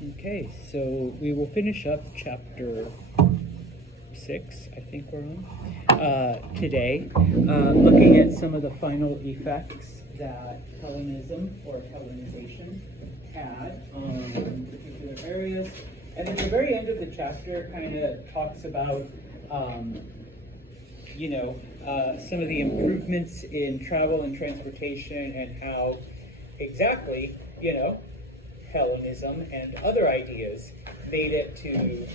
Okay, so we will finish up chapter 6, I think we're on, today, looking at some of the final effects that Hellenism or Hellenization had on particular areas. And at the very end of the chapter, kind of talks about, some of the improvements in travel and transportation and how exactly, Hellenism and other ideas made it to,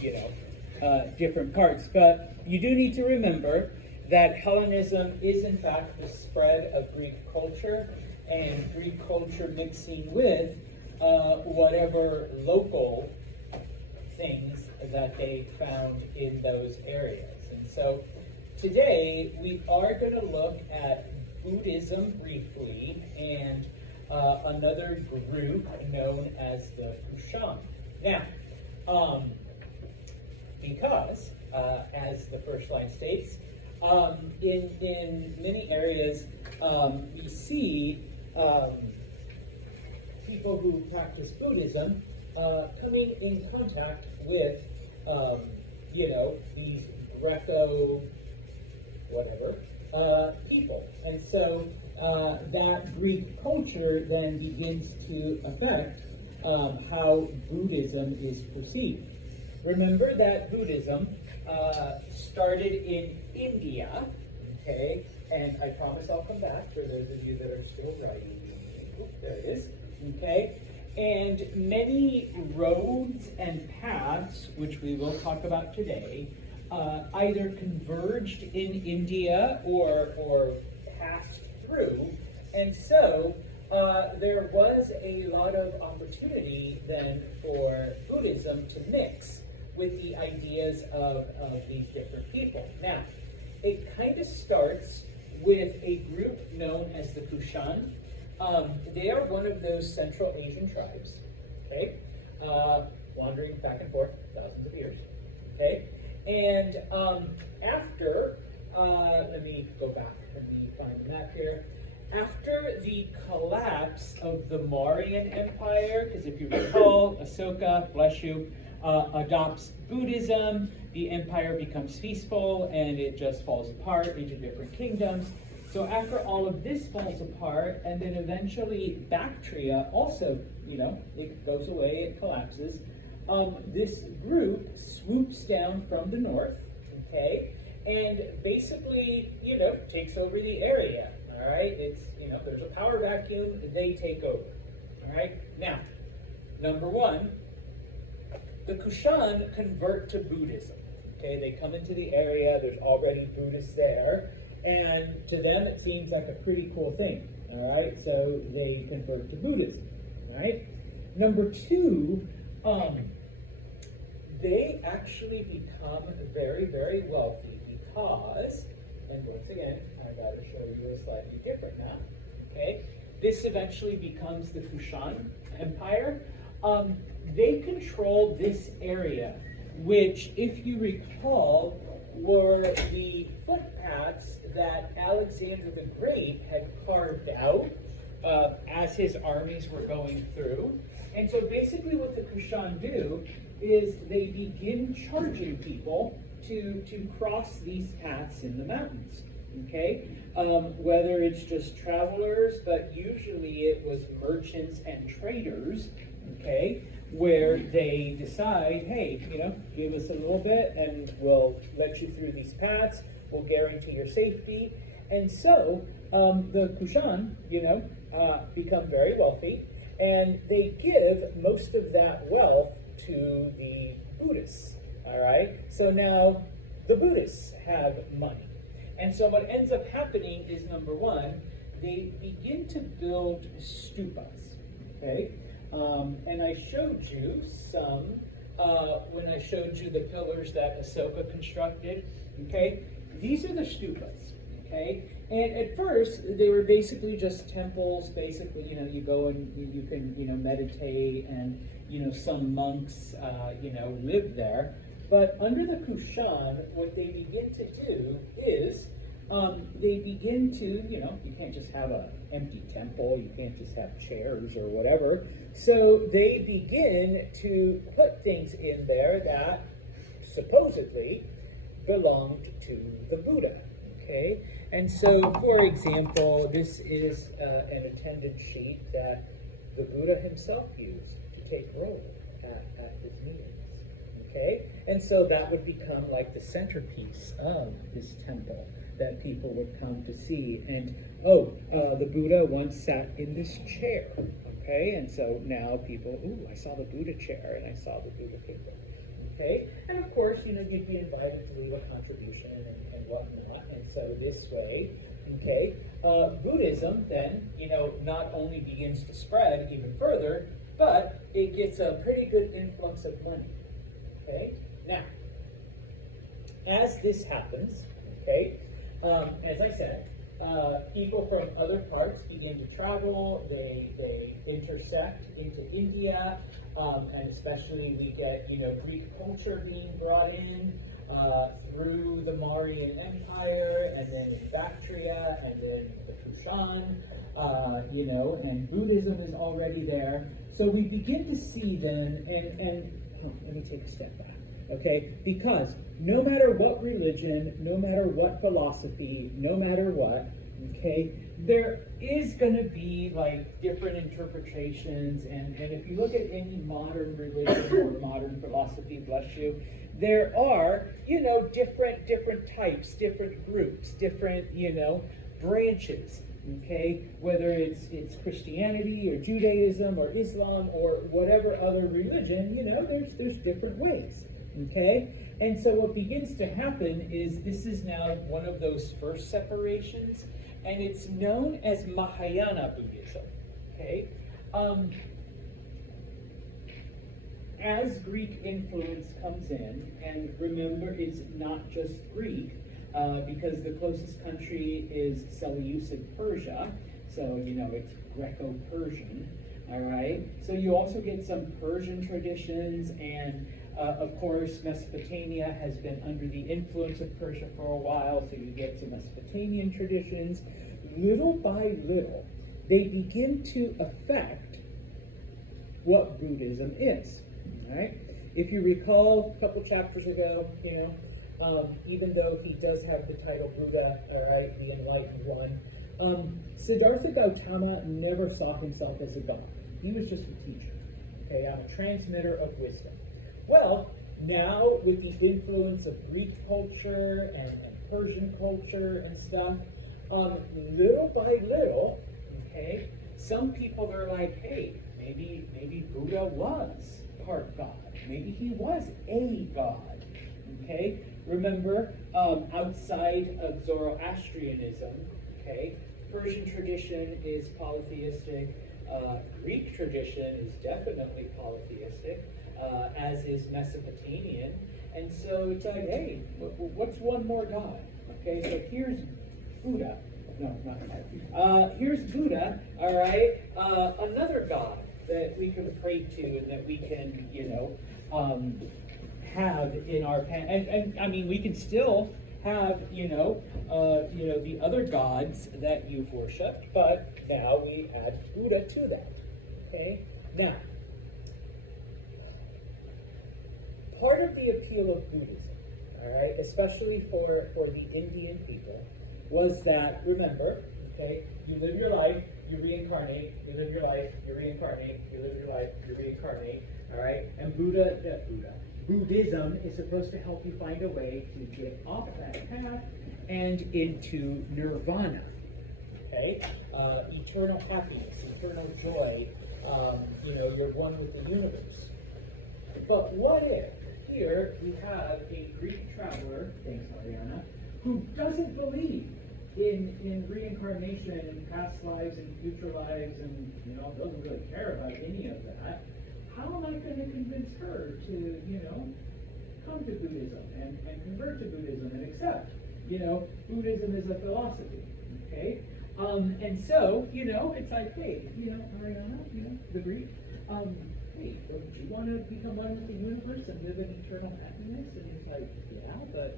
different parts. But you do need to remember that Hellenism is in fact the spread of Greek culture, and Greek culture mixing with whatever local things that they found in those areas. And so today we are going to look at Buddhism briefly and another group known as the Kushan. Now, because, as the first line states, in many areas we see people who practice Buddhism coming in contact with, these Greco people. And so that Greek culture then begins to affect how Buddhism is perceived. Remember that Buddhism started in India, okay? And I promise I'll come back for those of you that are still writing. There it is, okay? And many roads and paths, which we will talk about today, either converged in India or passed through. And so there was a lot of opportunity then for Buddhism to mix with the ideas of these different people. Now, it kind of starts with a group known as the Kushan. They are one of those Central Asian tribes, okay, wandering back and forth thousands of years, okay, and after, let me go back, let me find the map here. After the collapse of the Mauryan Empire, because if you recall, Ashoka, bless you, adopts Buddhism, the empire becomes peaceful, and it just falls apart into different kingdoms. So after all of this falls apart, and then eventually Bactria also, it goes away, it collapses, this group swoops down from the north, okay, and basically, takes over the area, all right? It's, there's a power vacuum, they take over, all right? Now, number one, the Kushan convert to Buddhism, okay? They come into the area, there's already Buddhists there, and to them it seems like a pretty cool thing, all right? So they convert to Buddhism, all right? Number two, they actually become very, very wealthy because, and once again, I gotta show you a slightly different map, okay? This eventually becomes the Kushan Empire. They control this area, which, if you recall, were the footpaths that Alexander the Great had carved out as his armies were going through. And so basically what the Kushan do is they begin charging people to cross these paths in the mountains, okay? Whether it's just travelers, but usually it was merchants and traders, okay, where they decide, hey, give us a little bit and we'll let you through these paths, we'll guarantee your safety. And so the Kushan, become very wealthy, and they give most of that wealth to the Buddhists, all right? So now the Buddhists have money. And so what ends up happening is, number one, they begin to build stupas, okay? And I showed you some when I showed you the pillars that Ashoka constructed, okay? These are the stupas, okay? And at first, they were basically just temples. Basically, you go and you can, meditate, and, some monks, live there. But under the Kushan, what they begin to do is they begin to, you can't just have an empty temple, you can't just have chairs or whatever. So they begin to put things in there that supposedly belonged to the Buddha. Okay, and so, for example, this is an attendance sheet that the Buddha himself used to take roll at his meetings. Okay, and so that would become like the centerpiece of this temple that people would come to see. And the Buddha once sat in this chair. Okay, and so now people, I saw the Buddha chair and I saw the Buddha table. Okay, and of course, you'd be invited to leave a contribution and whatnot. And so this way, okay, Buddhism then, not only begins to spread even further, but it gets a pretty good influx of money. Okay, now, as this happens, okay, as I said, people from other parts begin to travel, they intersect into India, and especially we get, Greek culture being brought in through the Mauryan Empire, and then in Bactria, and then the Kushan, and Buddhism is already there. So we begin to see then, and let me take a step back. Okay, because no matter what religion, no matter what philosophy, no matter what, okay, there is going to be like different interpretations, and if you look at any modern religion or modern philosophy, bless you, there are, different types, different groups, different, branches, okay, whether it's Christianity or Judaism or Islam or whatever other religion, there's different ways. Okay, and so what begins to happen is this is now one of those first separations, and it's known as Mahayana Buddhism. Okay, as Greek influence comes in, and remember, it's not just Greek, because the closest country is Seleucid Persia, so it's Greco-Persian. All right, so you also get some Persian traditions, and of course, Mesopotamia has been under the influence of Persia for a while, so you get some Mesopotamian traditions. Little by little, they begin to affect what Buddhism is. All right? If you recall, a couple chapters ago, even though he does have the title Buddha, all right, the Enlightened One, Siddhartha Gautama never saw himself as a god. He was just a teacher. Okay, I'm a transmitter of wisdom. Well, now with the influence of Greek culture and Persian culture and stuff, little by little, okay, some people are like, hey, maybe Buddha was part God. Maybe he was a god. Okay, remember, outside of Zoroastrianism, okay, Persian tradition is polytheistic. Greek tradition is definitely polytheistic. As is Mesopotamian, and so it's like, hey, what's one more god? Okay, so here's Buddha. No, not that. Here's Buddha. All right, another god that we can pray to and that we can, have in our and I mean, we can still have, the other gods that you've worshipped, but now we add Buddha to that. Okay, now. Part of the appeal of Buddhism, all right, especially for the Indian people, was that, remember, okay, you live your life, you reincarnate, you live your life, you reincarnate, you live your life, you reincarnate, all right, and Buddhism is supposed to help you find a way to get off that path and into nirvana, okay, eternal happiness, eternal joy, you're one with the universe. But what if here we have a Greek traveler, thanks Ariana, who doesn't believe in reincarnation and past lives and future lives and, doesn't really care about any of that? How am I going to convince her to, come to Buddhism and convert to Buddhism and accept, Buddhism is a philosophy, okay? And so, it's like, hey, Ariana, the Greek, hey, don't you want to become one with the universe and live in eternal happiness? And it's like, yeah, but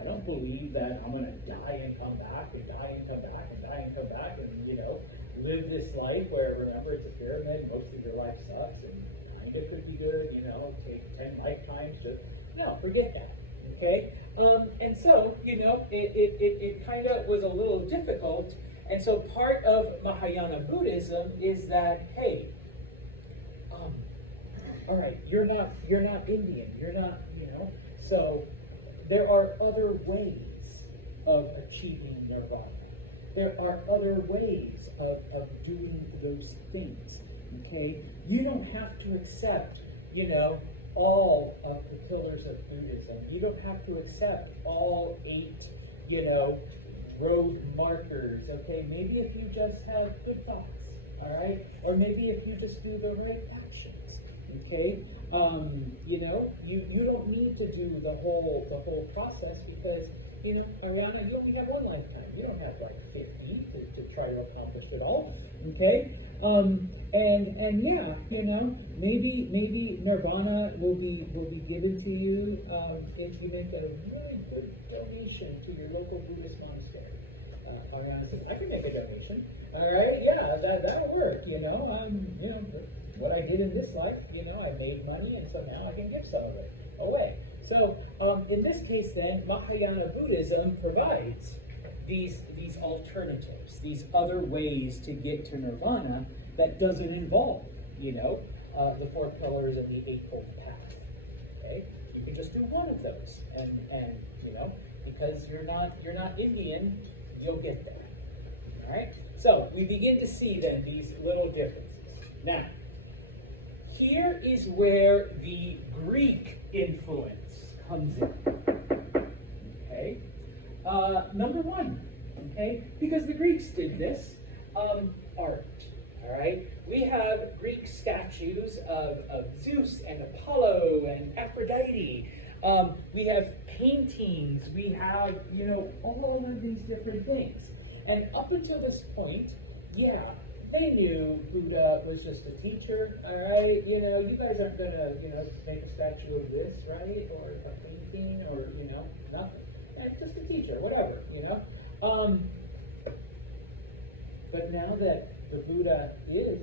I don't believe that I'm going to die and come back and die and come back and die and come back and, live this life where, remember, it's a pyramid, most of your life sucks and kind of could be good, take 10 lifetimes to, no, forget that, okay? And so, it kind of was a little difficult. And so part of Mahayana Buddhism is that, hey, all right, you're not Indian, you're not, so there are other ways of achieving nirvana. There are other ways of doing those things, okay? You don't have to accept, all of the pillars of Buddhism. You don't have to accept all 8, road markers, okay? Maybe if you just have good thoughts, all right? Or maybe if you just do the right actions, okay? You don't need to do the whole process because, Ariana, you only have one lifetime. You don't have like 50 to try to accomplish it all, okay? And yeah, maybe nirvana will be given to you if you make a really good donation to your local Buddhist monastery. Ariana says, I can make a donation. All right, yeah, that'll work. What I did in this life, I made money, and so now I can give some of it away. So in this case, then, Mahayana Buddhism provides these alternatives, these other ways to get to nirvana that doesn't involve, the 4 pillars and the Eightfold Path. Okay, you can just do one of those, and because you're not Indian, you'll get there. All right. So we begin to see then these little differences. Now, here is where the Greek influence comes in. Okay. Number one, okay, because the Greeks did this, art. All right, we have Greek statues of Zeus and Apollo and Aphrodite. We have paintings. We have, all of these different things. And up until this point, yeah, they knew Buddha was just a teacher. All right, you guys aren't gonna, make a statue of this, right, or a painting, or nothing. Just a teacher, whatever, But now that the Buddha is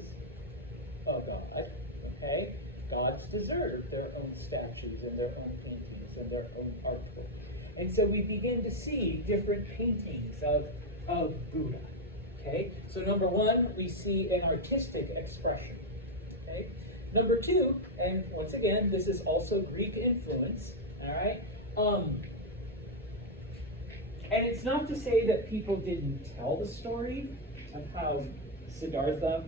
a god, okay, gods deserve their own statues and their own paintings and their own artwork. And so we begin to see different paintings of Buddha. Okay, so number one, we see an artistic expression. Okay, number two, and once again, this is also Greek influence. All right, and it's not to say that people didn't tell the story of how Siddhartha,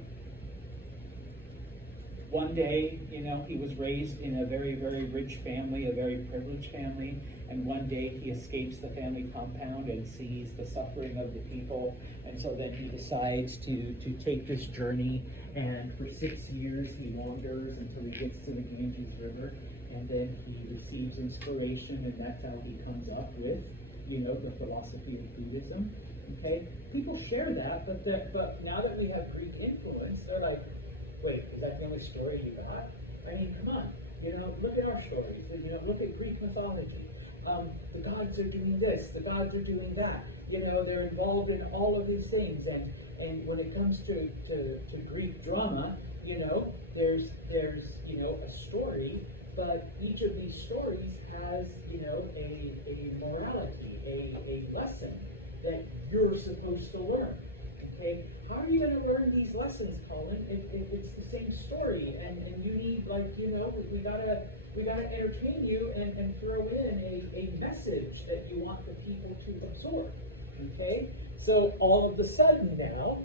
one day, he was raised in a very, very rich family, a very privileged family, and one day he escapes the family compound and sees the suffering of the people, and so then he decides to take this journey, and for 6 years he wanders until he gets to the Ganges River, and then he receives inspiration, and that's how he comes up with, the philosophy of Buddhism. Okay, people share that, but now that we have Greek influence, they're like, wait, is that the only story you got? I mean, come on, look at our stories. Look at Greek mythology. The gods are doing this, the gods are doing that. They're involved in all of these things, and when it comes to Greek drama, there's a story, but each of these stories has a morality, a lesson that you're supposed to learn. Okay, how are you going to learn these lessons, Colin? It's the same story, and you need, we gotta entertain you and throw in a message that you want the people to absorb. Okay, so all of a sudden now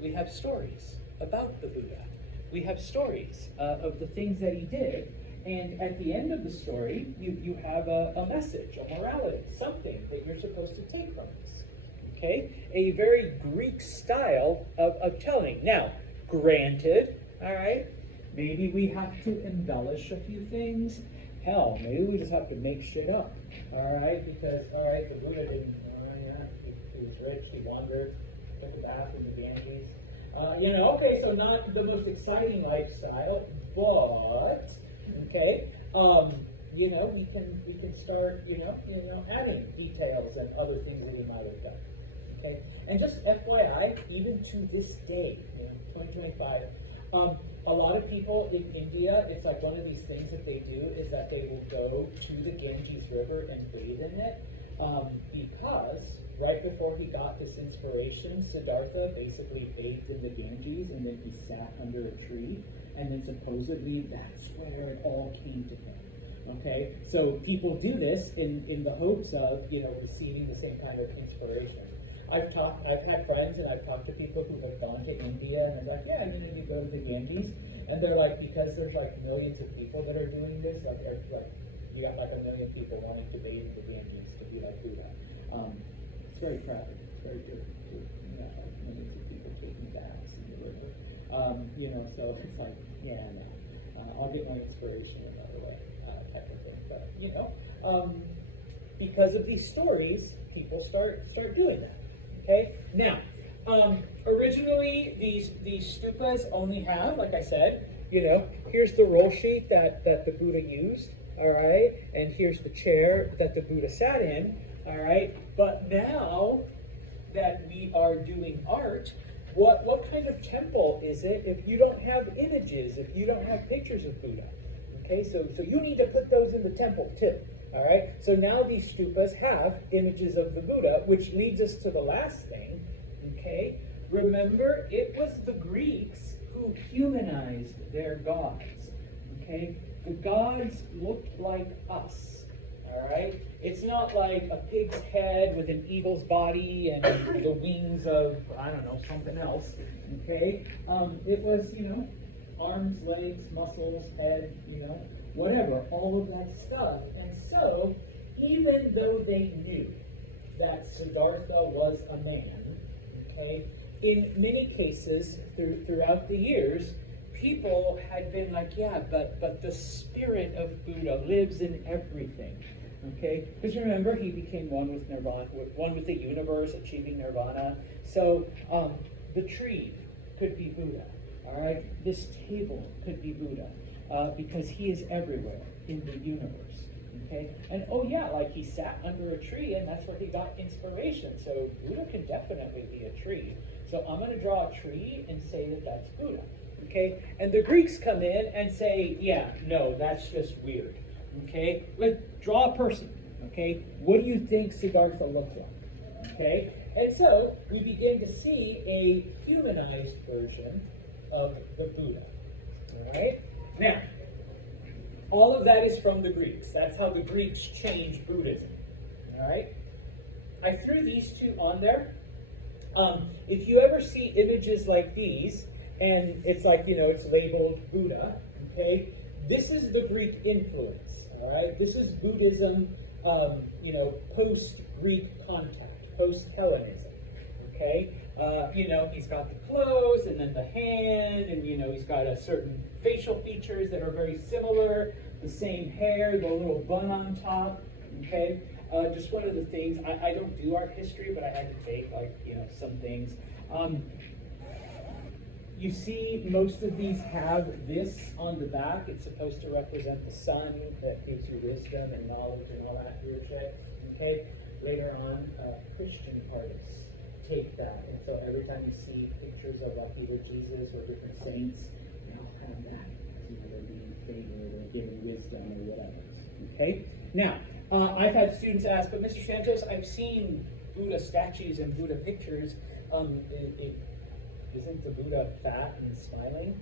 we have stories about the Buddha. We have stories of the things that he did. And at the end of the story, you have a message, a morality, something that you're supposed to take from this. Okay? A very Greek style of telling. Now, granted, all right, maybe we have to embellish a few things. Hell, maybe we just have to make shit up. All right? Because, all right, the Buddha didn't, he was rich, he wandered, took a bath in the Ganges. Okay, so not the most exciting lifestyle, but... Okay, we can start, adding details and other things that we might have done. Okay, and just FYI, even to this day, 2025, a lot of people in India, it's like one of these things that they do is that they will go to the Ganges River and bathe in it, because right before he got this inspiration, Siddhartha basically bathed in the Ganges and then he sat under a tree, and then supposedly that's where it all came to him. Okay, so people do this in the hopes of, receiving the same kind of inspiration. I've had friends and I've talked to people who have gone to India and they're like, yeah, you go to the Ganges, and they're like, because there's like millions of people that are doing this, like you got like a million people wanting to bathe in the Ganges to be like Buddha. It's very crowded. It's very good to have millions of people taking baths in the river. So it's like, yeah, no. I'll get my inspiration another way, type of thing. But because of these stories, people start doing that. Okay. Now, originally these stupas only have, like I said, here's the roll sheet that the Buddha used. All right, and here's the chair that the Buddha sat in. All right, but now that we are doing art, what kind of temple is it if you don't have images, if you don't have pictures of Buddha? Okay, so you need to put those in the temple too. All right, so now these stupas have images of the Buddha, which leads us to the last thing. Okay, remember, it was the Greeks who humanized their gods. Okay, the gods looked like us. All right, it's not like a pig's head with an eagle's body and the wings of, I don't know, something else. Okay, it was, arms, legs, muscles, head, whatever, all of that stuff. And so, even though they knew that Siddhartha was a man, okay, in many cases throughout the years, people had been like, yeah, but the spirit of Buddha lives in everything. Okay, because remember, he became one with nirvana, one with the universe, achieving nirvana. So the tree could be Buddha. All right, this table could be Buddha, because he is everywhere in the universe. Okay, and oh yeah, like he sat under a tree, and that's where he got inspiration. So Buddha can definitely be a tree. So I'm going to draw a tree and say that that's Buddha. Okay, and the Greeks come in and say, yeah, no, that's just weird. Okay, let's draw a person. Okay, what do you think Siddhartha looked like? Okay, and so we begin to see a humanized version of the Buddha. All right, now all of that is from the Greeks. That's how the Greeks changed Buddhism. All right, I threw these two on there. If you ever see images like these, and it's like, it's labeled Buddha, okay, this is the Greek influence. All right, this is Buddhism, post-Greek contact, post-Hellenism. Okay, he's got the clothes and then the hand, and he's got a certain facial features that are very similar, the same hair, the little bun on top. Okay, just one of the things, I don't do art history, but I had to take some things. You see, most of these have this on the back. It's supposed to represent the sun that gives you wisdom and knowledge and all that weird shit. Okay? Later on, Christian artists take that. And so every time you see pictures of either Jesus or different saints, they all have that. They're being favored or giving wisdom or whatever. Okay? Now, I've had students ask, but Mr. Santos, I've seen Buddha statues and Buddha pictures. Isn't the Buddha fat and smiling?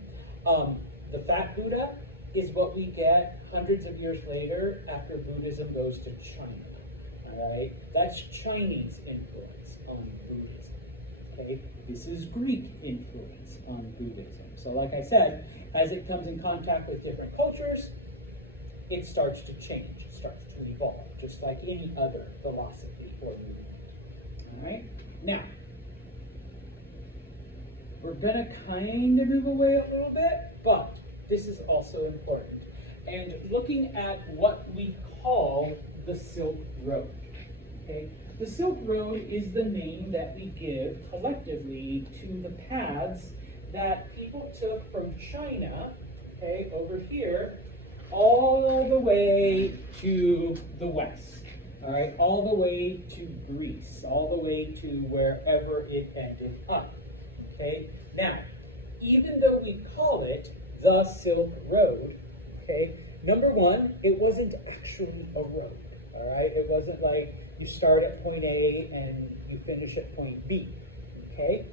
The fat Buddha is what we get hundreds of years later after Buddhism goes to China. All right, that's Chinese influence on Buddhism. Okay, this is Greek influence on Buddhism. So, like I said, as it comes in contact with different cultures, it starts to change. It starts to evolve, just like any other philosophy or movement. All right, now. We're going to kind of move away a little bit, but this is also important. And looking at what we call the Silk Road. Okay? The Silk Road is the name that we give collectively to the paths that people took from China, okay, over here, all the way to the west. All right, all the way to Greece, all the way to wherever it ended up. Okay, now, even though we call it the Silk Road, okay, number one, it wasn't actually a road. All right, it wasn't like you start at point A and you finish at point B. Okay,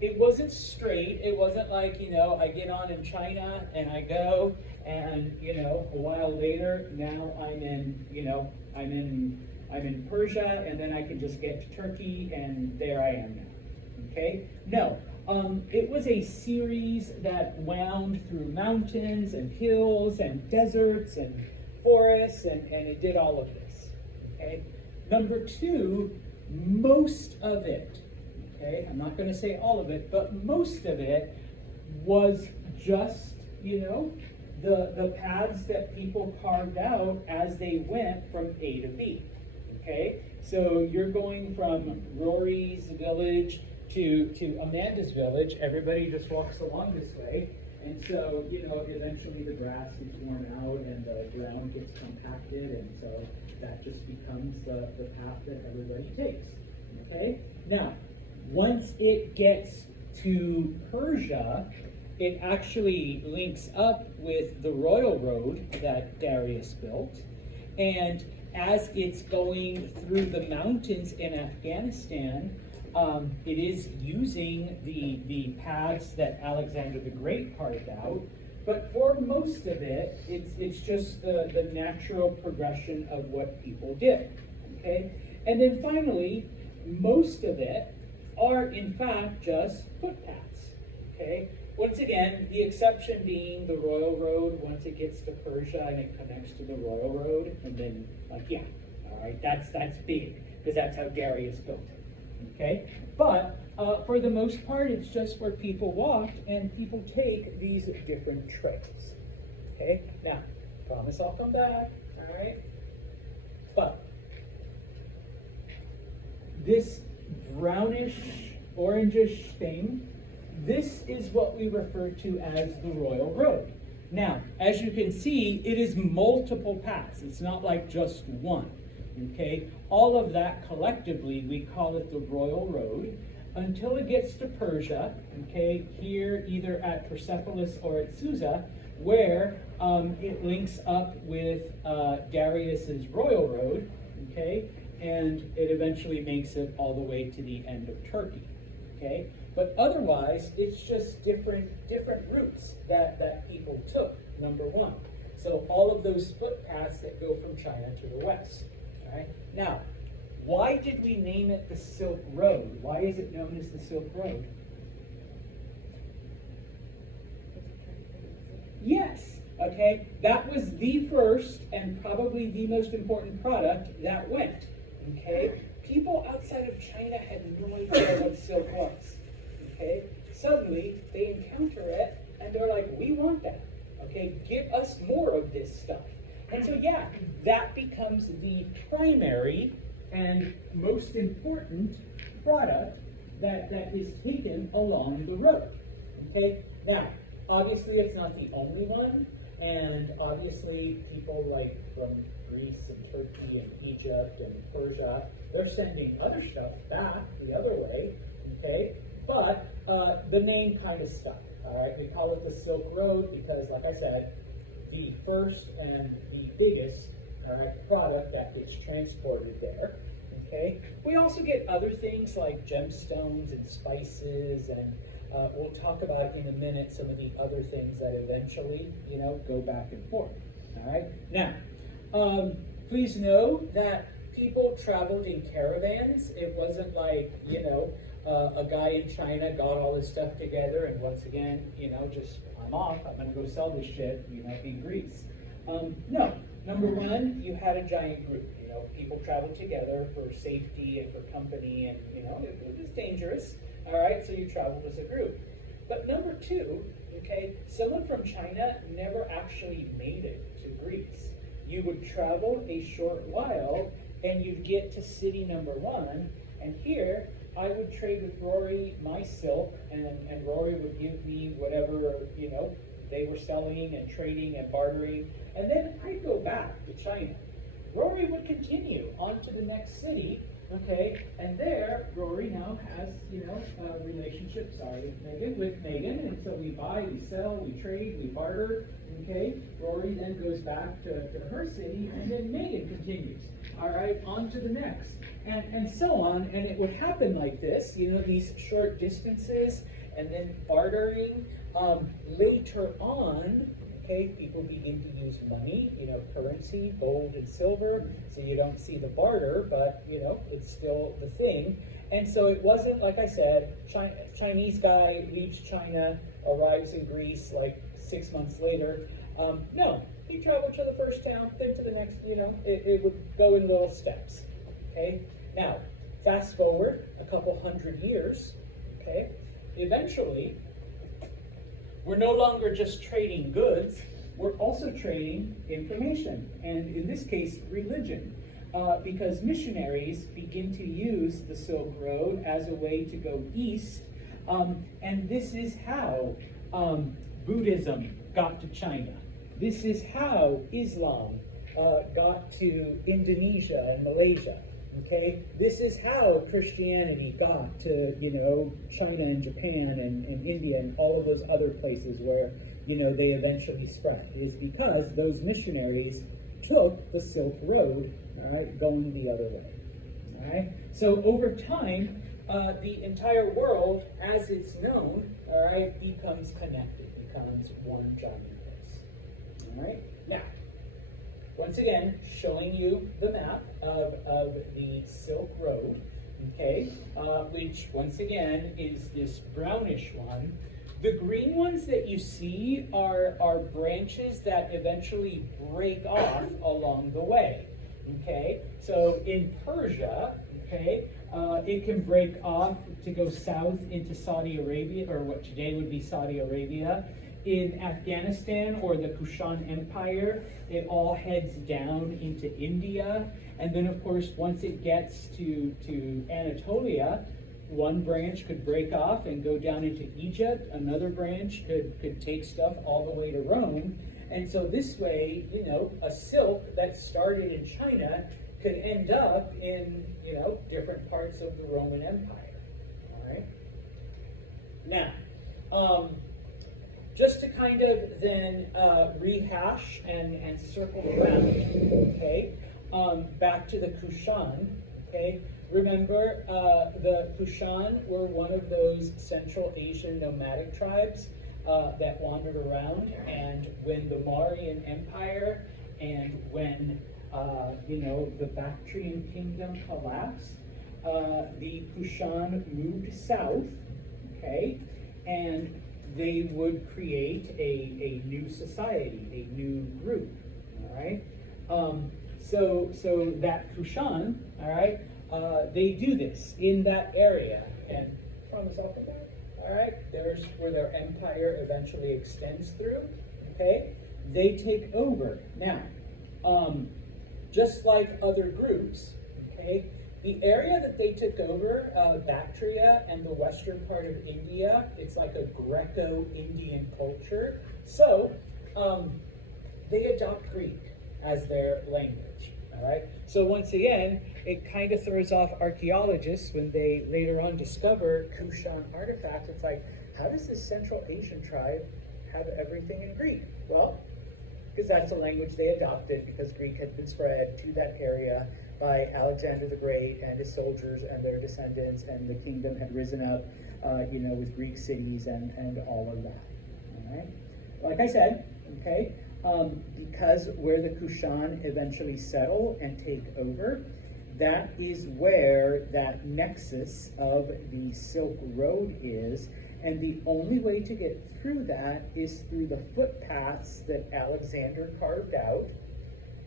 it wasn't straight. It wasn't like, I get on in China and I go, and a while later, now I'm in Persia, and then I can just get to Turkey, and there I am now. Okay? No, it was a series that wound through mountains and hills and deserts and forests, and it did all of this. Okay? Number two, most of it. Okay, I'm not going to say all of it, but most of it was just, the paths that people carved out as they went from A to B. Okay, so you're going from Rory's village to Amanda's village. Everybody just walks along this way, and so eventually the grass gets worn out and the ground gets compacted, and so that just becomes the path that everybody takes. Okay, now, once it gets to Persia, it actually links up with the royal road that Darius built. And as it's going through the mountains in Afghanistan, it is using the paths that Alexander the Great carved out. But for most of it, it's just the natural progression of what people did. Okay? And then finally, most of it are in fact just footpaths. Okay? Once again, the exception being the royal road once it gets to Persia and it connects to the royal road, and then all right, that's big because that's how Darius built it. Okay? But for the most part, it's just where people walked and people take these different trails. Okay? Now, promise I'll come back. All right? But this brownish, orangish thing, this is what we refer to as the royal road. Now, as you can see, it is multiple paths. It's not like just one. Okay? All of that collectively, we call it the royal road until it gets to Persia. Okay? Here, either at Persepolis or at Susa, where it links up with Darius's royal road. Okay? And it eventually makes it all the way to the end of Turkey. Okay? But otherwise, it's just different routes that people took, number one. So all of those footpaths that go from China to the west. Right? Now, why did we name it the Silk Road? Why is it known as the Silk Road? Yes, okay, that was the first and probably the most important product that went. Okay, people outside of China had no idea what silk was. Okay, suddenly they encounter it and they're like, we want that. Okay, give us more of this stuff. And so that becomes the primary and most important product that is taken along the road. Okay, now obviously it's not the only one, and obviously people like from Greece and Turkey and Egypt and Persia, they're sending other stuff back the other way, okay? But the name kind of stuck, all right? We call it the Silk Road because, like I said, the first and the biggest product that gets transported there, okay? We also get other things like gemstones and spices, and we'll talk about in a minute some of the other things that eventually, go back and forth, all right? Now, please know that people traveled in caravans. It wasn't like, a guy in China got all this stuff together and once again, just, I'm off, I'm gonna go sell this shit, in Greece. No, number one, you had a giant group. People traveled together for safety and for company, and, it was dangerous, all right, so you traveled as a group. But number two, okay, someone from China never actually made it to Greece. You would travel a short while and you'd get to city number one, and here I would trade with Rory my silk, and Rory would give me whatever, They were selling and trading and bartering. And then I'd go back to China. Rory would continue on to the next city, okay? And there, Rory now has, a relationship, with Megan. And so we buy, we sell, we trade, we barter, okay? Rory then goes back to her city, and then Megan continues, all right, on to the next. And so on, and it would happen like this, these short distances, and then bartering. Later on, okay, people begin to use money, currency, gold and silver, so you don't see the barter, but, it's still the thing. And so it wasn't, like I said, Chinese guy leaves China, arrives in Greece like 6 months later. No, he traveled to the first town, then to the next, it would go in little steps, okay? Now, fast forward a couple hundred years, okay? Eventually, we're no longer just trading goods, we're also trading information, and in this case, religion, because missionaries begin to use the Silk Road as a way to go east, and this is how Buddhism got to China. This is how Islam got to Indonesia and Malaysia. Okay, this is how Christianity got to, China and Japan and India and all of those other places where, they eventually spread, is because those missionaries took the Silk Road, all right, going the other way. All right, so over time, the entire world, as it's known, all right, becomes connected, becomes one giant place. All right, now, once again, showing you the map of the Silk Road, okay, which once again is this brownish one. The green ones that you see are branches that eventually break off along the way, okay? So in Persia, okay, it can break off to go south into Saudi Arabia, or what today would be Saudi Arabia. In Afghanistan or the Kushan Empire, it all heads down into India. And then, of course, once it gets to Anatolia, one branch could break off and go down into Egypt. Another branch could take stuff all the way to Rome. And so this way, a silk that started in China could end up in, different parts of the Roman Empire. All right? Now, just to kind of then rehash and circle around, okay, back to the Kushan, okay. Remember, the Kushan were one of those Central Asian nomadic tribes that wandered around, and when the Mauryan Empire and when, the Bactrian kingdom collapsed, the Kushan moved south, okay, and they would create a new society, a new group, all right? So that Kushan, all right, they do this in that area, and from the south of that, all right, there's where their empire eventually extends through, okay? They take over. Now, just like other groups, okay, the area that they took over, Bactria and the western part of India, it's like a Greco-Indian culture. So they adopt Greek as their language, all right? So once again, it kind of throws off archaeologists when they later on discover Kushan artifacts. It's like, how does this Central Asian tribe have everything in Greek? Well, because that's the language they adopted, because Greek had been spread to that area by Alexander the Great and his soldiers and their descendants, and the kingdom had risen up, with Greek cities and all of that. All right. Like I said, okay, because where the Kushan eventually settle and take over, that is where that nexus of the Silk Road is, and the only way to get through that is through the footpaths that Alexander carved out.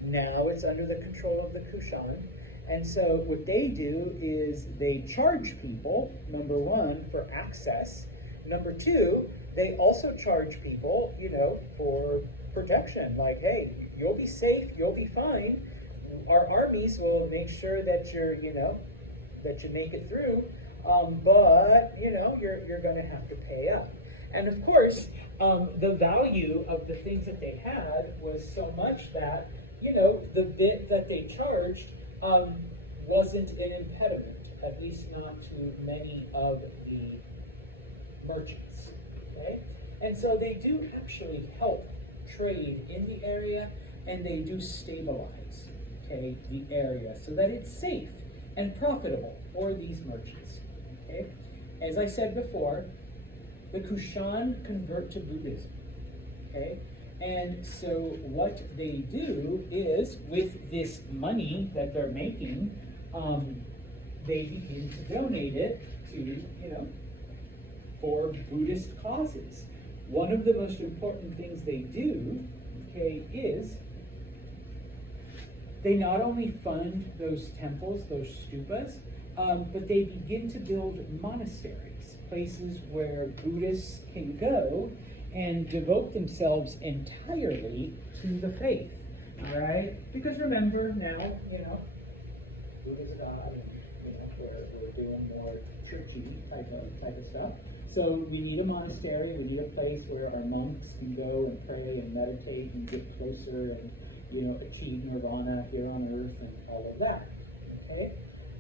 Now it's under the control of the Kushan. And so what they do is they charge people, number one, for access. Number two, they also charge people, for protection. Like, hey, you'll be safe, you'll be fine. Our armies will make sure that you're, that you make it through. But, you're going to have to pay up. And of course, the value of the things that they had was so much that, you know, the bit that they charged wasn't an impediment, at least not to many of the merchants, right? And so they do actually help trade in the area, and they do stabilize, okay, the area so that it's safe and profitable for these merchants, okay? As I said before, the Kushan convert to Buddhism, okay? And so what they do is, with this money that they're making, they begin to donate it to, you know, for Buddhist causes. One of the most important things they do, okay, is they not only fund those temples, those stupas, but they begin to build monasteries, places where Buddhists can go and devote themselves entirely to the faith, all right? Because remember now, you know, Buddha's God, and, you know, we're doing more churchy type of stuff. So we need a monastery, we need a place where our monks can go and pray and meditate and get closer and, you know, achieve nirvana here on earth and all of that, okay?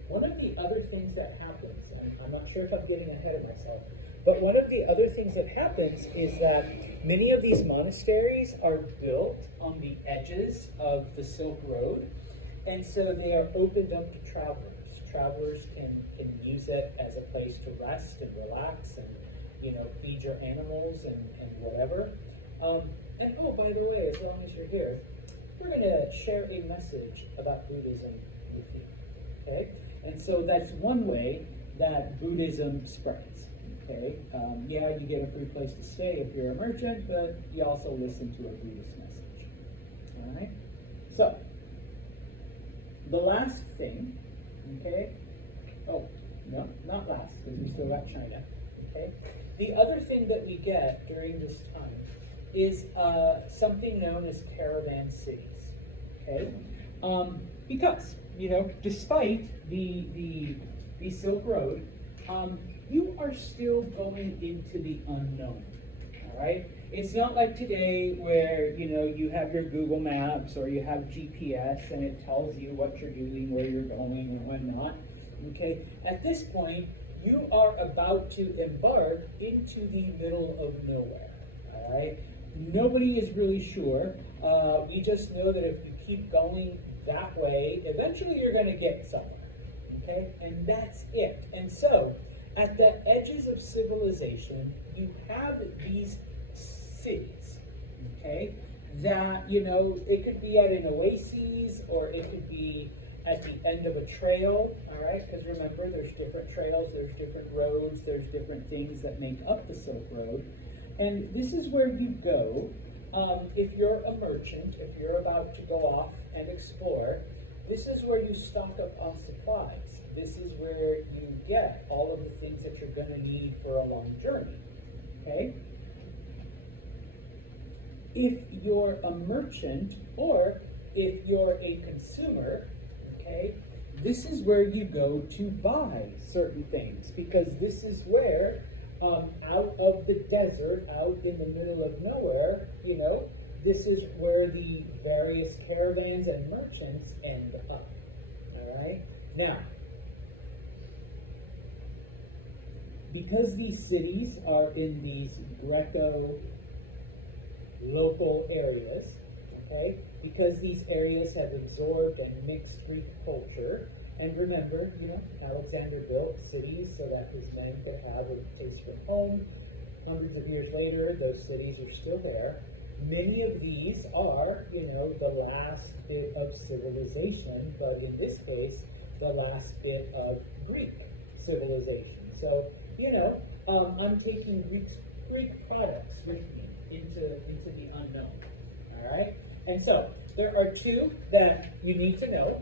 One of the other things that happens, and I'm not sure if I'm getting ahead of myself, but one of the other things that happens is that many of these monasteries are built on the edges of the Silk Road, and so they are opened up to travelers. Travelers can use it as a place to rest and relax and, you know, feed your animals and whatever. And oh, by the way, as long as you're here, we're going to share a message about Buddhism with you, okay? And so that's one way that Buddhism spreads, okay? Yeah, you get a free place to stay if you're a merchant, but you also listen to a Buddhist message, all right? So, the last thing, okay? Oh, no, not last, because we still got China, okay? The other thing that we get during this time is something known as caravan cities, okay? Because, you know, despite the Silk Road, you are still going into the unknown, all right? It's not like today where, you know, you have your Google Maps or you have GPS and it tells you what you're doing, where you're going and whatnot, okay? At this point, you are about to embark into the middle of nowhere, all right? Nobody is really sure. We just know that if you keep going that way, eventually you're going to get somewhere, okay? And that's it. And so, at the edges of civilization, you have these cities, okay, that, you know, it could be at an oasis or it could be at the end of a trail, all right, because remember, there's different trails, there's different roads, there's different things that make up the Silk Road, and this is where you go if you're a merchant, if you're about to go off and explore. This is where you stock up on supplies. This is where you get all of the things that you're going to need for a long journey, okay? If you're a merchant or if you're a consumer, okay, this is where you go to buy certain things, because this is where, out of the desert, out in the middle of nowhere, you know, this is where the various caravans and merchants end up, all right? Now, because these cities are in these Greco-local areas, okay, because these areas have absorbed and mixed Greek culture, and remember, you know, Alexander built cities so that his men could have a taste from home. Hundreds of years later, those cities are still there. Many of these are, you know, the last bit of civilization, but in this case, the last bit of Greek civilization. So, you know, I'm taking Greek products with me into the unknown, all right? And so, there are two that you need to know.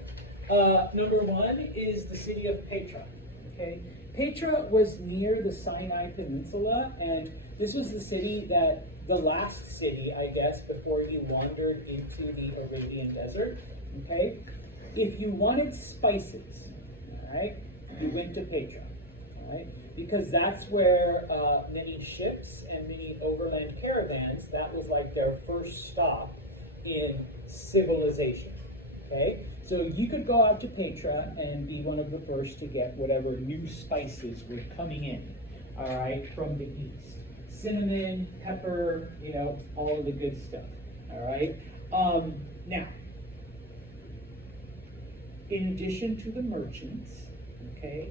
Number one is the city of Petra, okay? Petra was near the Sinai Peninsula, and this was the city that, the last city, I guess, before you wandered into the Arabian desert, okay? If you wanted spices, all right, you went to Petra, all right? Because that's where many ships and many overland caravans, that was like their first stop in civilization, okay? So you could go out to Petra and be one of the first to get whatever new spices were coming in, all right, from the east. Cinnamon, pepper, you know, all of the good stuff, all right? Now, in addition to the merchants, okay,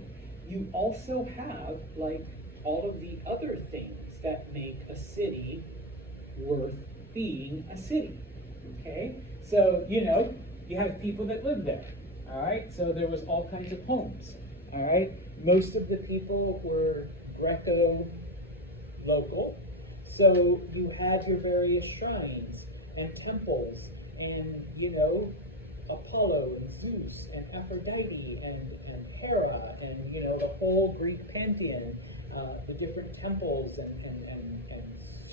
you also have like all of the other things that make a city worth being a city, okay? So, you know, you have people that live there, all right? So there was all kinds of homes, all right? Most of the people were Greco-local, so you had your various shrines and temples and, you know, Apollo and Zeus and Aphrodite and Hera and, you know, the whole Greek pantheon, the different temples and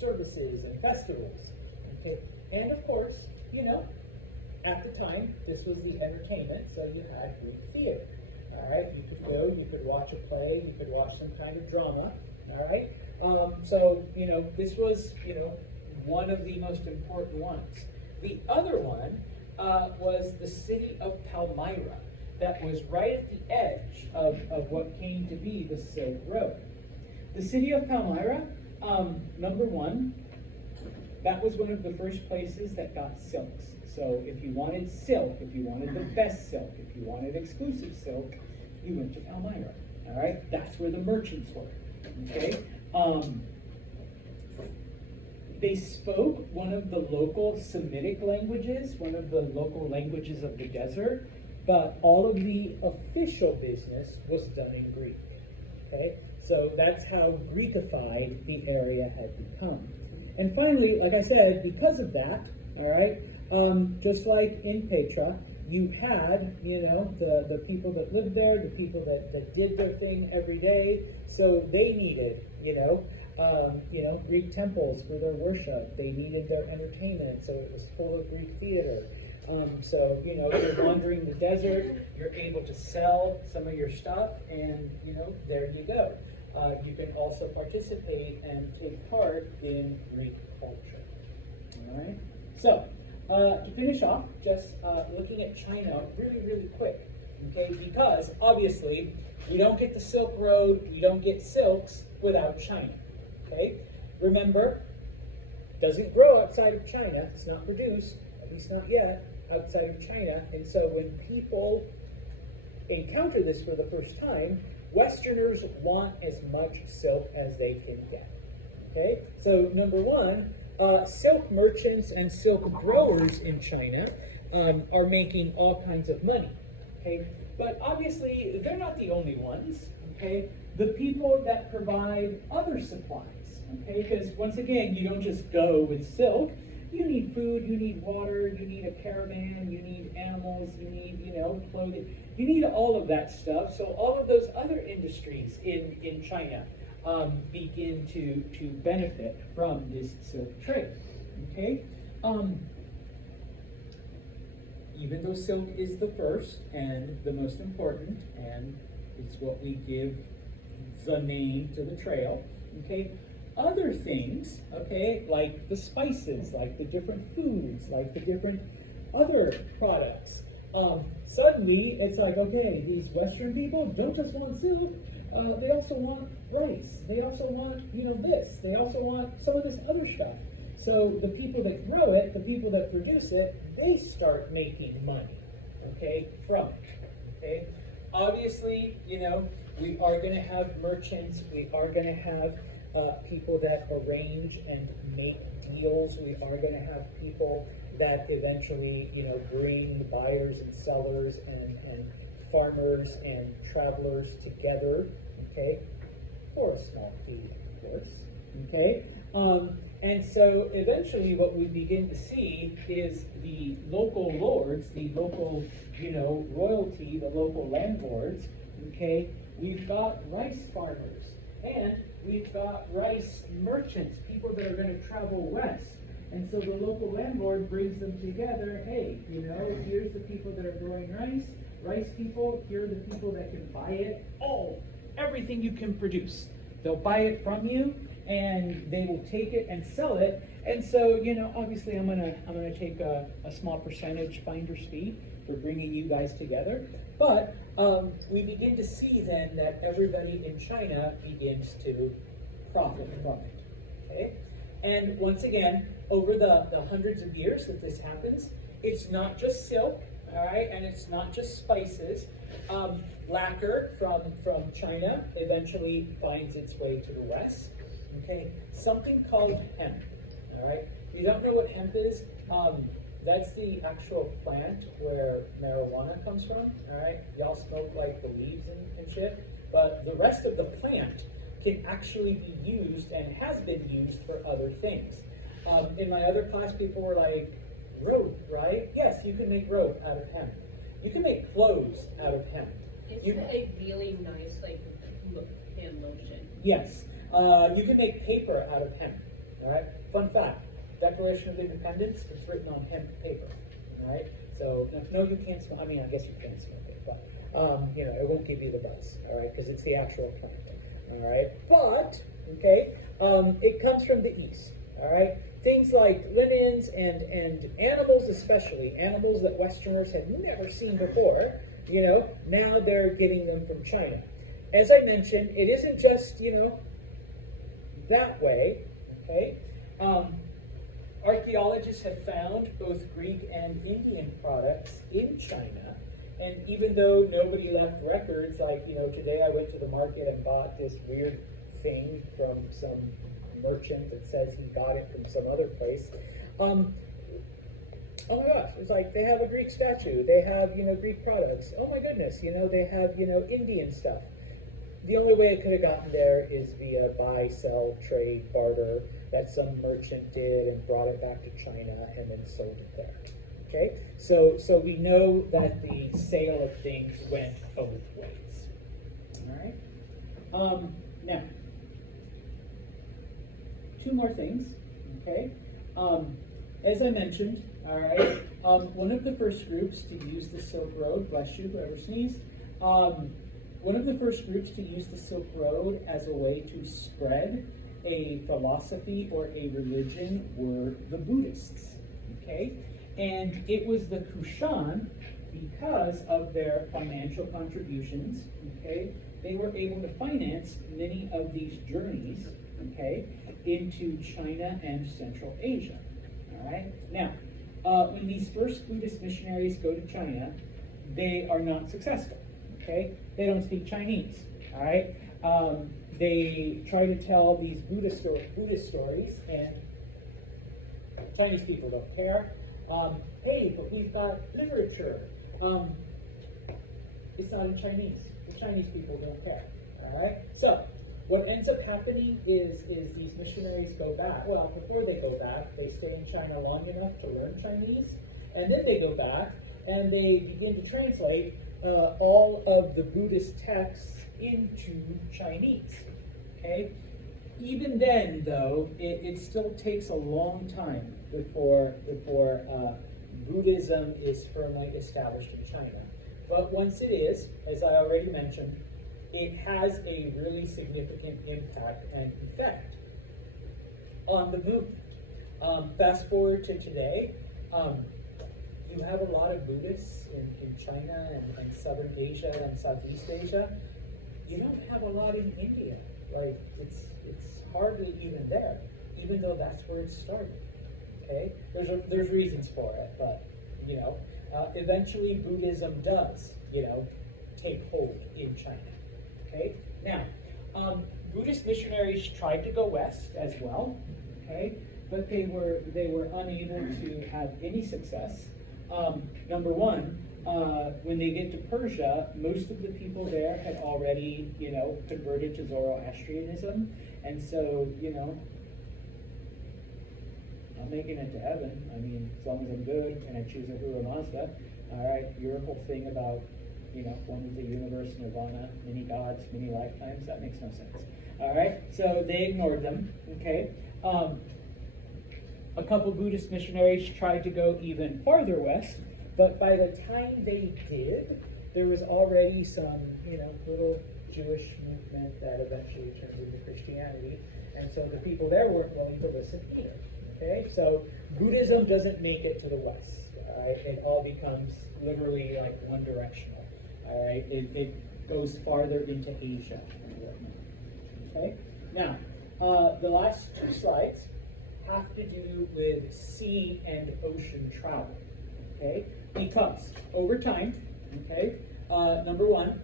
services and festivals. Okay? And of course, you know, at the time, this was the entertainment, so you had Greek theater. All right, you could go, you could watch a play, you could watch some kind of drama. All right, so you know, this was, you know, one of the most important ones. The other one was the city of Palmyra, that was right at the edge of what came to be the Silk Road. The city of Palmyra, number one, that was one of the first places that got silks. So if you wanted silk, if you wanted the best silk, if you wanted exclusive silk, you went to Palmyra. All right, that's where the merchants were. Okay. They spoke one of the local Semitic languages, one of the local languages of the desert, but all of the official business was done in Greek. Okay, so that's how Greekified the area had become. And finally, like I said, because of that, all right, just like in Petra, you had, you know, the people that lived there, the people that did their thing every day, so they needed, you know, Greek temples for their worship. They needed their entertainment, so it was full of Greek theater. So, you know, you're wandering the desert, you're able to sell some of your stuff, and, you know, there you go. You can also participate and take part in Greek culture. All right? So, to finish off, just looking at China really, really quick, okay? Because, obviously, you don't get the Silk Road, you don't get silks without China. Okay, remember, doesn't grow outside of China. It's not produced, at least not yet, outside of China. And so when people encounter this for the first time, Westerners want as much silk as they can get. Okay, so number one, silk merchants and silk growers in China are making all kinds of money. Okay, but obviously they're not the only ones. Okay, the people that provide other supplies. Okay, because once again, you don't just go with silk. You need food, you need water, you need a caravan, you need animals, you need, you know, clothing. You need all of that stuff. So all of those other industries in China begin to benefit from this silk trade. Okay, even though silk is the first and the most important, and it's what we give the name to the trail. Okay. Other things, okay, like the spices, like the different foods, like the different other products. Suddenly, it's like, okay, these Western people don't just want silk, they also want rice. They also want, you know, this. They also want some of this other stuff. So the people that grow it, the people that produce it, they start making money, okay, from it, okay? Obviously, you know, we are going to have merchants, we are going to have people that arrange and make deals. We are going to have people that eventually, you know, bring buyers and sellers and farmers and travelers together, okay, for a small fee, of course, okay. And so eventually what we begin to see is the local lords, the local, you know, royalty, the local landlords, okay. We've got rice farmers, and we've got rice merchants, people that are going to travel west. And so the local landlord brings them together. Hey, you know, here's the people that are growing rice people, here are the people that can buy it all everything you can produce. They'll buy it from you, and they will take it and sell it. And so, you know, obviously I'm gonna take a small percentage finder's fee for bringing you guys together. But we begin to see then that everybody in China begins to profit from it. Okay? And once again, over the hundreds of years that this happens, it's not just silk, all right, and it's not just spices. Lacquer from China eventually finds its way to the West. Okay, something called hemp. All right, if you don't know what hemp is, that's the actual plant where marijuana comes from. All right, y'all smoke like the leaves and shit, but the rest of the plant can actually be used and has been used for other things. In my other class, people were like, rope, right? Yes, you can make rope out of hemp. You can make clothes out of hemp. It's a really nice, like, hand lotion. Yes. You can make paper out of hemp. All right. Fun fact: Declaration of Independence was written on hemp paper. All right. So no, you can't smoke. I mean, I guess you can smoke it, but you know, it won't give you the buzz. All right, because it's the actual plant. All right. But okay, it comes from the East. All right. Things like linens and animals, especially animals that Westerners had never seen before. You know, now they're getting them from China. As I mentioned, it isn't just, you know, that way, okay? Archaeologists have found both Greek and Indian products in China, and even though nobody left records, like, you know, today I went to the market and bought this weird thing from some merchant that says he got it from some other place. Oh my gosh, it's like they have a Greek statue, they have, you know, Greek products. Oh my goodness, you know, they have, you know, Indian stuff. The only way it could have gotten there is via buy, sell, trade, barter that some merchant did and brought it back to China and then sold it there. Okay, so we know that the sale of things went both ways. All right. Now, two more things. Okay. As I mentioned, all right, one of the first groups to use the Silk Road, bless you, whoever sneezed, one of the first groups to use the Silk Road as a way to spread a philosophy or a religion were the Buddhists, okay? And it was the Kushan because of their financial contributions, okay? They were able to finance many of these journeys, okay, into China and Central Asia. All right. Now, when these first Buddhist missionaries go to China, they are not successful. Okay, they don't speak Chinese. All right. They try to tell these Buddhist stories, and Chinese people don't care. Hey, but we've got literature. It's not in Chinese. The Chinese people don't care. All right. So what ends up happening is these missionaries go back. Well, before they go back, they stay in China long enough to learn Chinese, and then they go back and they begin to translate all of the Buddhist texts into Chinese. Okay. Even then, though, it still takes a long time before Buddhism is firmly established in China. But once it is, as I already mentioned, it has a really significant impact and effect on the movement. Fast forward to today, you have a lot of Buddhists in China and Southern Asia and Southeast Asia. You don't have a lot in India. Like, it's hardly even there, even though that's where it started. Okay, there's reasons for it, but you know, eventually Buddhism does, you know, take hold in China. Okay, now, Buddhist missionaries tried to go west as well, okay, but they were unable to have any success. Number one, when they get to Persia, most of the people there had already, you know, converted to Zoroastrianism, and so, you know, I'm making it to heaven. I mean, as long as I'm good and I choose Ahura Mazda. All right, your whole thing about, you know, one with the universe, nirvana, many gods, many lifetimes, that makes no sense. All right, so they ignored them, okay? A couple Buddhist missionaries tried to go even farther west, but by the time they did, there was already some, you know, little Jewish movement that eventually turned into Christianity. And so the people there weren't willing to listen either. Okay, so Buddhism doesn't make it to the West. All right, it all becomes literally like one directional. All right, it goes farther into Asia and whatnot. Okay, now the last two slides have to do with sea and ocean travel. Okay, because over time, okay, number one,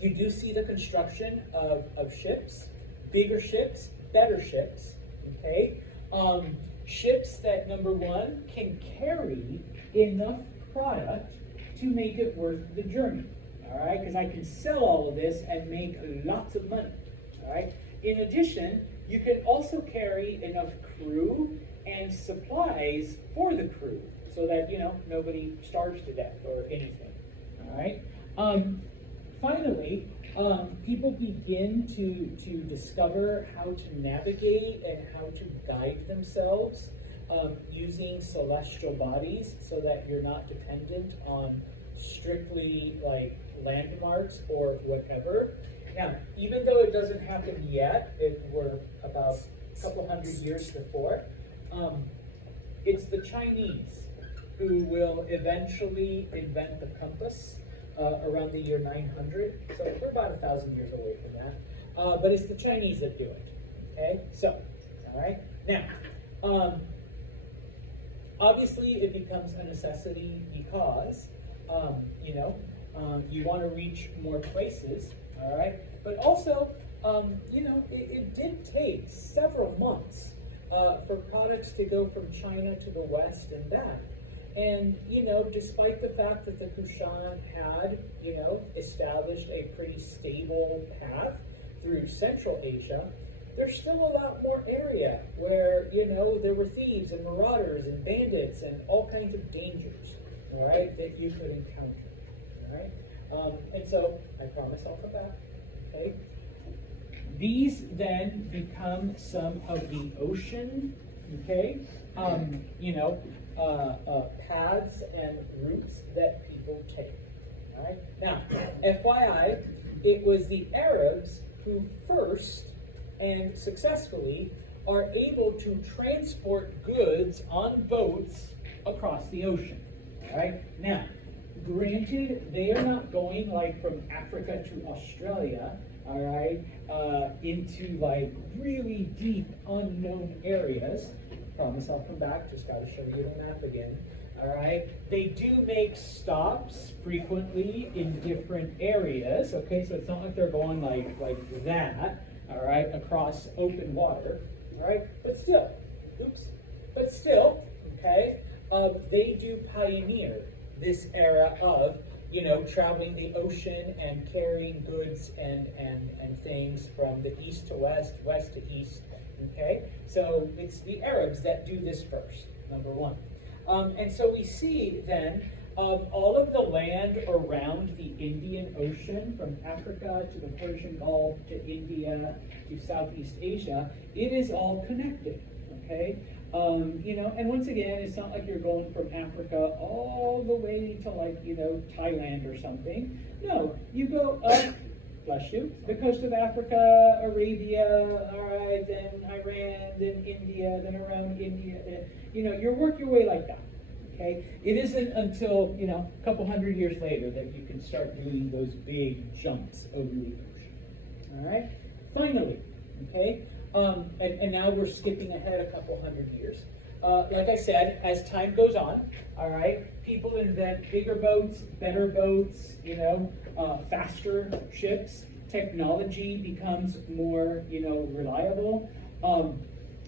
you do see the construction of ships, bigger ships, better ships. Okay. Ships that, number one, can carry enough product to make it worth the journey, all right? Because I can sell all of this and make lots of money, all right? In addition, you can also carry enough crew and supplies for the crew so that, you know, nobody starves to death or anything, all right? Finally, people begin to discover how to navigate and how to guide themselves using celestial bodies so that you're not dependent on strictly like landmarks or whatever. Now, even though it doesn't happen yet, we're about a couple hundred years before, it's the Chinese who will eventually invent the compass. Around the year 900, so we're about 1,000 years away from that. But it's the Chinese that do it. Okay, so all right. Now, obviously, it becomes a necessity because you know you want to reach more places. All right, but also you know it did take several months for products to go from China to the West and back. And, you know, despite the fact that the Kushan had, you know, established a pretty stable path through Central Asia, there's still a lot more area where, you know, there were thieves and marauders and bandits and all kinds of dangers, all right, that you could encounter, all right? And so, I promise I'll come back, okay? These then become some of the ocean, okay, you know, paths and routes that people take. All right. Now, FYI, it was the Arabs who first and successfully are able to transport goods on boats across the ocean. All right. Now, granted, they are not going like from Africa to Australia. All right, into like really deep unknown areas. Promise I'll come back, just got to show you the map again. All right, they do make stops frequently in different areas. Okay, so it's not like they're going like that. All right, across open water. All right, but still, okay, they do pioneer this era of, you know, traveling the ocean and carrying goods and things from the east to west, west to east. Okay, so it's the Arabs that do this first, number one. And so we see then all of the land around the Indian Ocean, from Africa to the Persian Gulf to India to Southeast Asia, it is all connected. Okay, you know, and once again, it's not like you're going from Africa all the way to like, you know, Thailand or something. No, you go up. Bless you. The coast of Africa, Arabia, all right, then Iran, then India, then around India, then, you know, you work your way like that, okay? It isn't until, you know, a couple hundred years later that you can start doing those big jumps over the ocean, all right? Finally, okay, and now we're skipping ahead a couple hundred years. Like I said, as time goes on, all right, people invent bigger boats, better boats, you know, faster ships. Technology becomes more, you know, reliable.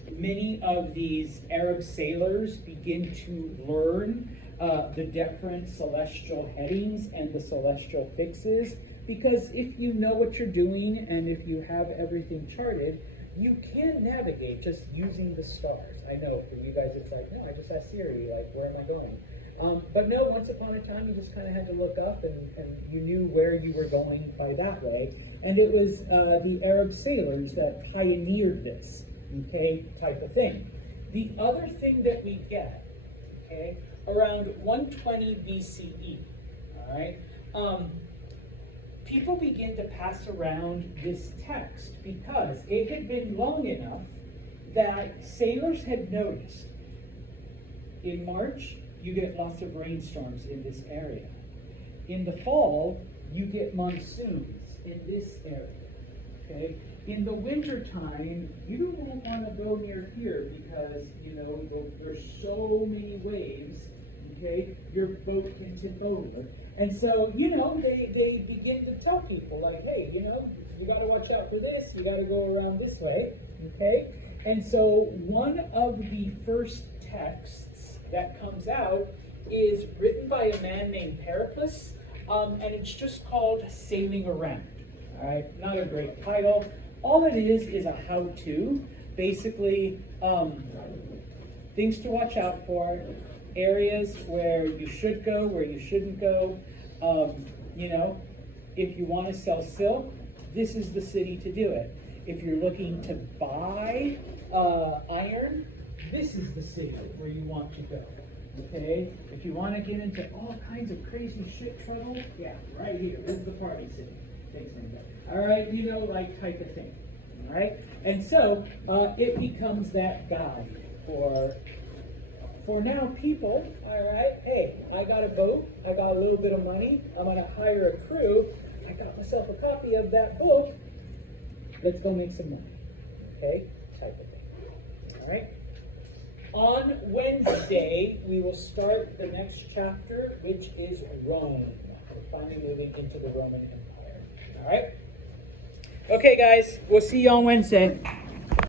Many of these Arab sailors begin to learn the different celestial headings and the celestial fixes, because if you know what you're doing and if you have everything charted, you can navigate just using the stars. I know for you guys it's like, no, I just asked Siri, like, where am I going? But no, once upon a time you just kind of had to look up and you knew where you were going by that way. And it was the Arab sailors that pioneered this, okay, type of thing. The other thing that we get, okay, around 120 BCE, all right, people begin to pass around this text because it had been long enough that sailors had noticed in March you get lots of rainstorms in this area. In the fall, you get monsoons in this area. Okay? In the wintertime, you don't want to go near here because, there's so many waves, okay? Your boat can tip over. And so, they begin to tell people, like, hey, you got to watch out for this, you got to go around this way, okay? And so, one of the first texts that comes out is written by a man named Periplus, and it's just called Sailing Around. All right, not a great title. All it is a how-to. Basically, things to watch out for, areas where you should go, where you shouldn't go. If you want to sell silk, this is the city to do it. If you're looking to buy iron, this is the city where you want to go. Okay? If you want to get into all kinds of crazy shit trouble, yeah, right here. This is the party city. Thanks, man. All right, type of thing. All right? And so it becomes that guide for now people, all right? Hey, I got a boat. I got a little bit of money. I'm going to hire a crew. I got myself a copy of that book. Let's go make some money. Okay? Type of thing. All right? On Wednesday, we will start the next chapter, which is Rome. We're finally moving into the Roman Empire. All right? Okay, guys, we'll see you on Wednesday.